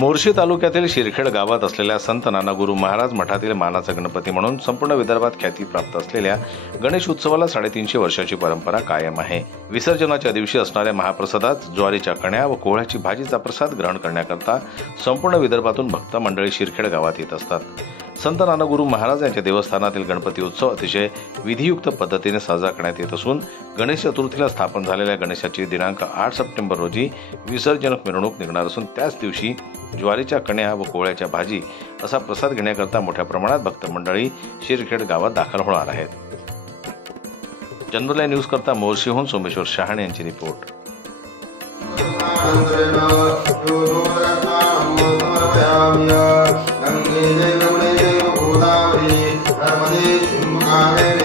मोर्शी तालुक्यातील शिरखेड गावात असलेल्या संत नानागुरु महाराज मठातील मानाचा गणपती म्हणून संपूर्ण विदर्भात ख्याती प्राप्त असलेल्या गणेश उत्सवाला 350 वर्षाची परंपरा कायम आहे। विसर्जनाच्या दिवशी असणाऱ्या महाप्रसादात ज्वारीच्या कण्या व कोहळ्याची भाजीचा प्रसाद ग्रहण करण्याकरता संपूर्ण विदर्भातून भक्त मंडळी शिरखेड गावात येत असतात। संत नानागुरु महाराज यांच्या देवस्थानातील गणपती उत्सव अतिशय विधियुक्त पद्धतीने साजरा करण्यात येत असून गणेश चतुर्थीला स्थापन झालेल्या गणेशाची दिनांक 8 सप्टेंबर रोजी विसर्जनक मिरवणूक निघणार असून त्याच दिवशी ज्वारीच्या कण्या व कोहळ्याच्या भाजी असा प्रसाद घेण्याकरता मोठ्या प्रमाणात भक्त मंडळी शिरखेड गावात दाखल होणार आहेत। जनरल न्यूज करता मोर्शीहून सोमेश्वर शहाणे यांची रिपोर्ट। गंगे जय यमुने जय गोदावरी नर्मदे सिंधु कावेरी